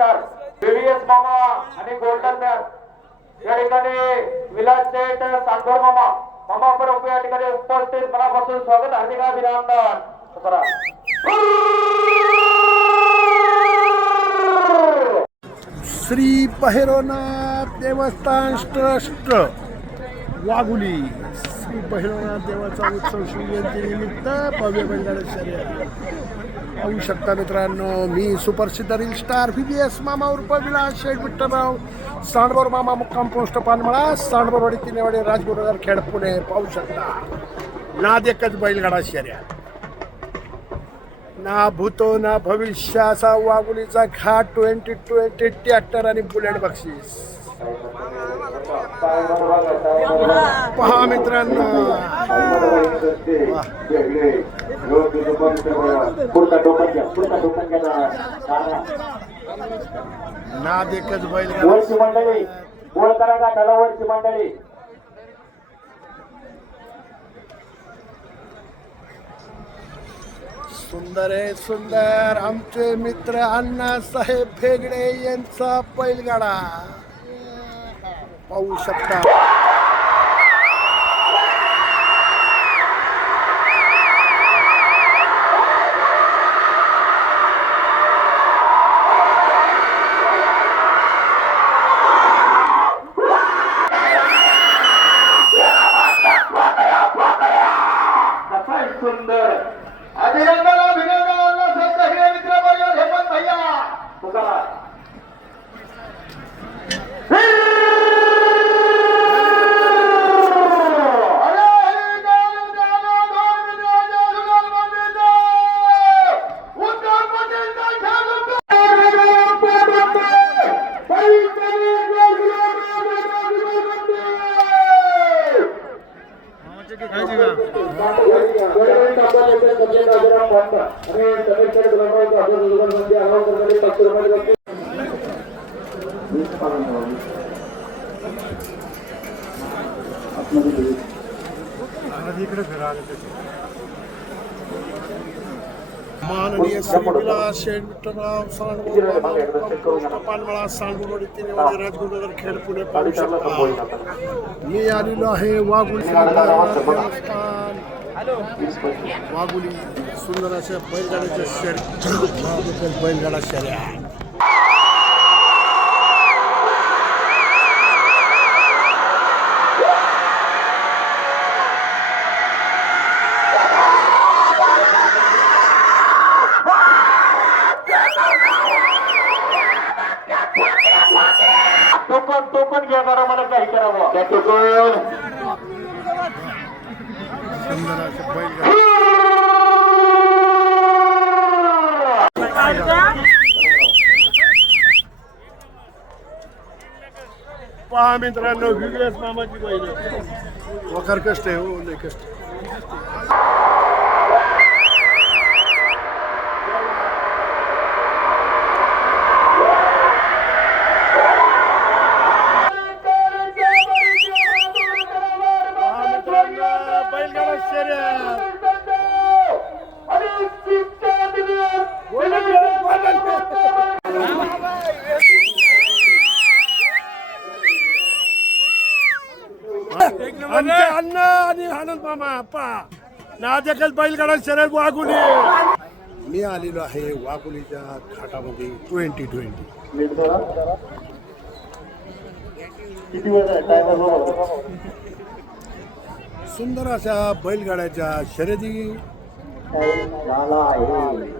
Star BBS मामा आणि golden man या ठिकाणी विलास शेठ सांडोर मामा परंतु या ठिकाणी उपस्थित मनापासून स्वागत हार्दिक अभिनंदन करा. श्री भैरवनाथ देवस्थान ट्रस्ट वाघुली श्री भैरवनाथ देवाचा उत्सव शिवजयंतीनिमित्त भव्य बैलगाडा शर्यत पाहू शकता मित्रांनो. मी सुप्रसिद्ध रील स्टार बीबीएस मामा उर्फ विलास शेठ विठ्ठलराव सांडवर मामा मुक्काम पोस्ट पानमळा सांडवरवाडी तिनेवाडी राजगुरुनगर खेड पुणे. पाहू शकता नाद एकच बैलगाडा शर्यत ना भूतो ना भविष्याचा वाघुलीचा घाट 2020 ट्रॅक्टर आणि बुलेट बक्षीस पहा मित्रांनो. नाद एकच बैलगाडा मंडळी गोळ करा गाठाला वरची मंडळी. सुंदर आहे सुंदर आमचे मित्र अण्णासाहेब फेगडे यांचा बैलगाडा पाहू शकता. सुंदर अभिनंदन मित्र हेमंत भैया माननीय श्री विलास शेठ विठ्ठलराव सांडवर पानमळा सांडवरवाडी तिनेवाडी राजगुरुनगर खेड पुणे. पाहू शकता मी आलेलो आहे वाघुली वाघुली सुंदर अशा बैलगाड्याच्या शर्यत बैलगाडा शर्यत टोकन घ्या बरं मला काही करावं त्या टोकन सुंदर अशा बैलगाडा पहा मित्रांनो बीबीएस मामाची बैल वखर कष्ट आहे हो लय कष्ट. बैलगाडा शर्यत आमचे अण्णा आणि आनंद मामा पा नाजकच बैलगाडा शर्यत वाघुली. मी आलेलो आहे वाघुलीच्या घाटामध्ये 2020 सुंदर अशा बैलगाड्याच्या शर्यती झाला आहे.